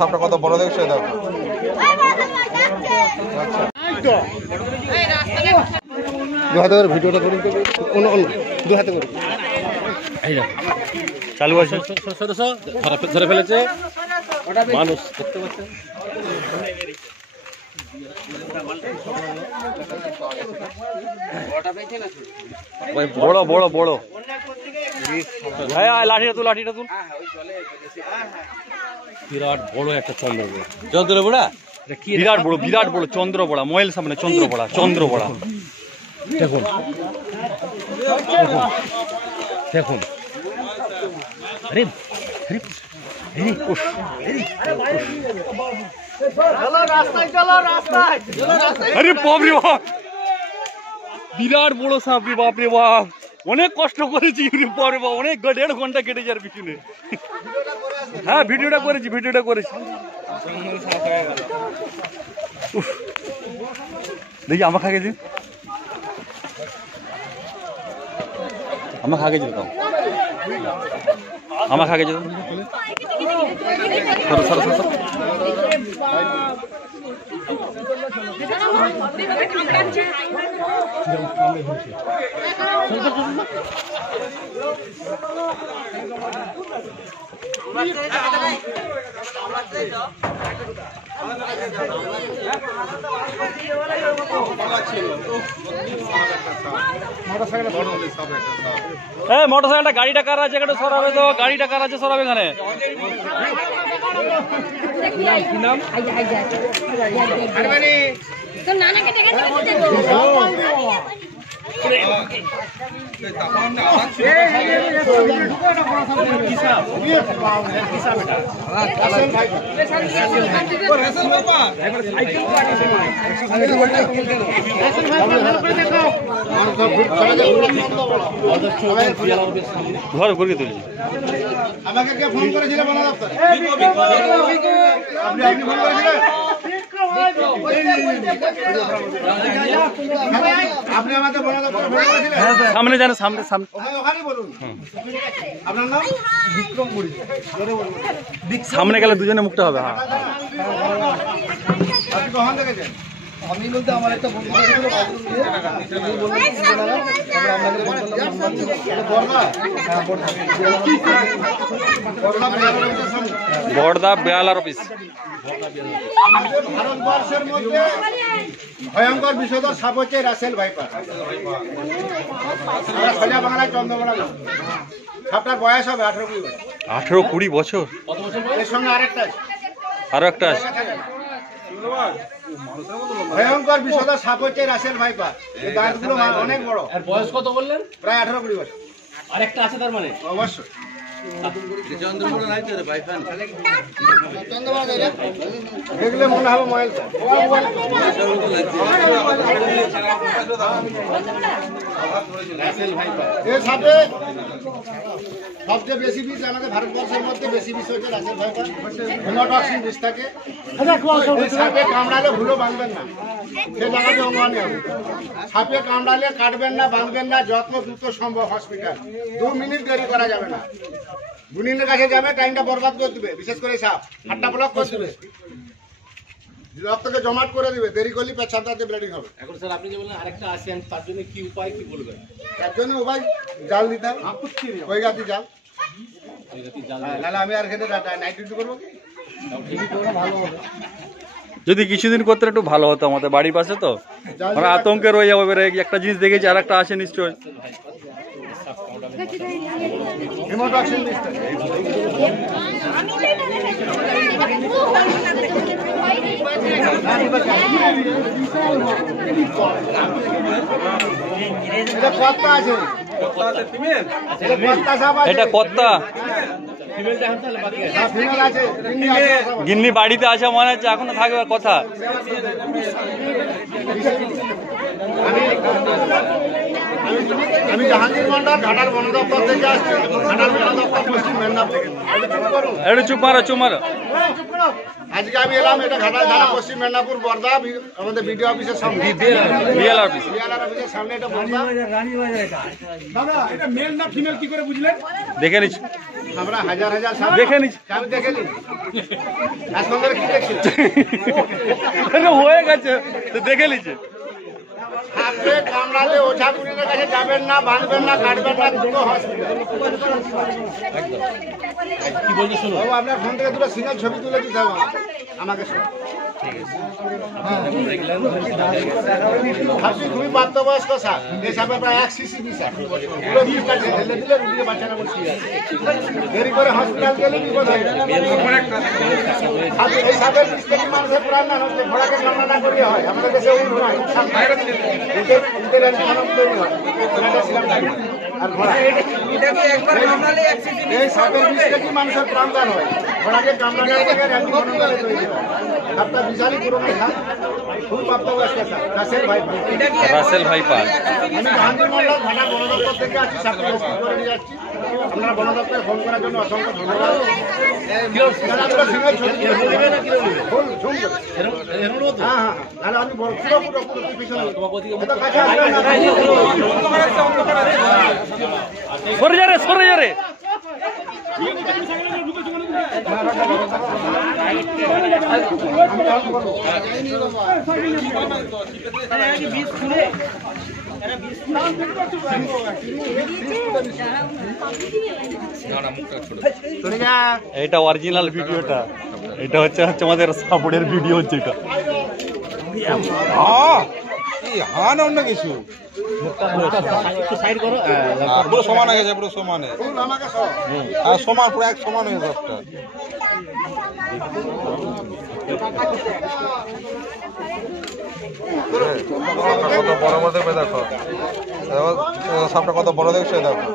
সাপটা কত বড় দেখছো দেখো। দু হাতে করে ভিডিওটা করুন, দু হাতে করে চালু আছে, ধরে ফেলেছে মানুষ, দেখতে পাচ্ছেন। বড় বড় বড় লাঠিটা তুল, লাঠিটা তুল। বিরাট বড় একটা চন্দ্রবড়া, চন্দ্রবড়া বিরাট বড়, বিরাট বড় চন্দ্রবড়া, ময়েল সামনে চন্দ্রবড়া, চন্দ্রবড়া দেখুন দেখুন। আরে আরে বাপ রে বাপ, বিরাট বড় সাপ রে বাপ রে বাপ। অনেক কষ্ট করেছি বাপ রে বাপ, অনেক 1.5 ঘন্টা কেটে যাওয়ার পিছনে। হ্যাঁ ভিডিওটা করেছি, ভিডিওটা করেছি। দেখি আমার খাগে দিন, আমার খাগে যেতাম, আমার খাগে যেতাম। সরো সরো সরো। মোটরসাইকেলটা গাড়িটা কার আছে এখানে সরাবে তো, গাড়িটা কার আছে সরাবে এখানে। ঘর ঘুরিয়ে তুলছি। আমাকে কে ফোন করেছিল বন দপ্তরে? আপনি ফোন করেছিলেন? আপনি আমাকে বন দপ্তরে ফোন করেছিলেন? সামনে জানো, সামনে সামনে ওখানে বলুন। আপনার নাম? বিক্রম মুড়ি। সামনে গেলে দুজনে মুখটা হবে। হ্যাঁ আপনি কখন দেখেছেন? আমি বলতে আমার একটা বন্ধু করেছিল বড়দা বেয়ালার অফিস। ভারতবর্ষের মধ্যে ভয়ঙ্কর বিষধর সাপ হচ্ছে রাসেল ভাইপার। সোজা বাংলায় চন্দ্রবড়া। সাপটার বয়স হবে 18-20 বছর। 18-20 বছর। এর সঙ্গে আরেকটা আছে, আরো একটা আছে। ভয়ঙ্কর বিষধর সাপ হচ্ছে রাসেল ভাইপার। এই দাঁতগুলো অনেক বড়। আর বয়স কত বললেন? প্রায় 18-20 বছর। আরেকটা আছে তার মানে? অবশ্যই। দেখলে মনে হবে ময়েল। এর সাথে সবচেয়ে বেশি বিষ আমাদের ভারতবর্ষের মধ্যে বেশি বিষ হচ্ছে রাসেল ভাইপার। হেমাটক্সিন বিষ থাকে। সাপে কামড়ালে ভুলো বাঁধবেন না, সে জায়গাতে অঙ্গহানি হবে। সাপে কামড়ালে কাটবেন না, বাঁধবেন না, যত্ন দ্রুত সম্ভব হসপিটাল। 2 মিনিট দেরি করা যাবে না। গুনিনের কাছে যাবে, টাইমটা বরবাদ করে দিবে। বিশেষ করে সাপ হাতটা ব্লক করে দিবে, রক্তকে জমাট করে দিবে। দেরি করলে পেছাবটাতে ব্লিডিং হবে। এখন স্যার আপনি যে বললেন আরেকটা আসেন, তার জন্য কি উপায় কি বলবেন? তার জন্য উপায় জাল দিতে হবে, ওই গাতি জাল। নাহলে আমি আর খেতে নাইট ডিউটি করবো। যদি কিছুদিন করতে একটু ভালো হতো, আমাদের বাড়ির পাশে তো আমরা আতঙ্কে রয়ে যাবো। এবারে একটা জিনিস দেখেছি, আর একটা আছে নিশ্চয়। হেমাটক্সিন বিষ থাকে। এটা কত্তা আছে, এটা কত্তা। গিন্নি বাড়িতে আছে মনে হচ্ছে, এখনো থাকবে কথা। আমি জাহাঙ্গীর মন্ডল, ঘাটাল বন দপ্তর থেকে আসছি। ঘাটাল বন দপ্তর পশ্চিম মেদিনীপুর থেকে। একটু চুপ মারো, চুপ মারো। আজকে আমি এলাম এটা ঘাটাল থানা পশ্চিম মেদিনীপুর বর্দা, আমাদের বিডিও অফিসের সামনে। বিএলআর অফিস, বিএলআর অফিসের সামনে এটা বর্দা। দাদা এটা মেল না ফিমেল কি করে বুঝলেন? দেখে নিচ্ছি। আমরা হাজার হাজার সাপ দেখে নিচ্ছি। আমি দেখে নি এখন ধরে কি দেখছি হয়ে গেছে তো দেখে নিচ্ছে। সাপে কামড়ালে ওঝা গুলির কাছে যাবেন না, বাঁধবেন না, কাটবেন না, দুটো হসপিটাল। কি বলছে শুনুন। বাবু আপনার ফোন থেকে দুটো সিঙ্গেল ছবি তুলে দিতে হবে আমাকে সব। সাপটি খুবই প্রাপ্তবয়স্ক সাপ। এই সাপের প্রায় 1 সিসি বিষ আছে। পুরো বিষটা ঢেলে দিলে রুগীর বাচ্চারা বসে আছে। দেরি করে হসপিটাল গেলে বিপদ হয়ে যাবে। এই সাপের বিষ থেকে মানুষের প্রাণ না হচ্ছে, ঘোড়াকে কামড়া না করলে হয়। আমাদের দেশে উঠ নয়, সাপ উঠের মানব তৈরি হয়। এটা ছিলাম না। আর ঘোড়া এই সাপের বিষ থেকে মানুষের প্রাণদান হয়। ঘোড়াকে কামড়ানো থেকে র্যান্ডি মানব তৈরি হয়। সাপটা বিশালই পুরনো সাপ, খুব প্রাপ্তবয়স্ক সাপ। Russell viper. Russell viper. আমি গান্ধী মন্ডল থানা বন দপ্তর থেকে আছি, সাপটি রেস্কিউ করে নিয়ে যাচ্ছি। আপনারা বন দপ্তরে ফোন করার জন্য অসংখ্য ধন্যবাদ। ফুল ঝুম করে। হ্যাঁ হ্যাঁ, তাহলে আমি পুরো পিছনে এত কাছে আসবেন না। সরে যা রে, সরে যা রে। এটা অরিজিনাল ভিডিওটা, এটা হচ্ছে আমাদের সাপোর্টের ভিডিও হচ্ছে এটা। হ্যাঁ না অন্য কিছু পুরো সমান হয়ে গেছে, পুরো সমানে ফুল আমাকে সব আর সমান, পুরো এক সমান হয়ে সবটা। কত বড় বড় দেখবে, দেখো সাপটা কত বড় দেখছো, দেখো।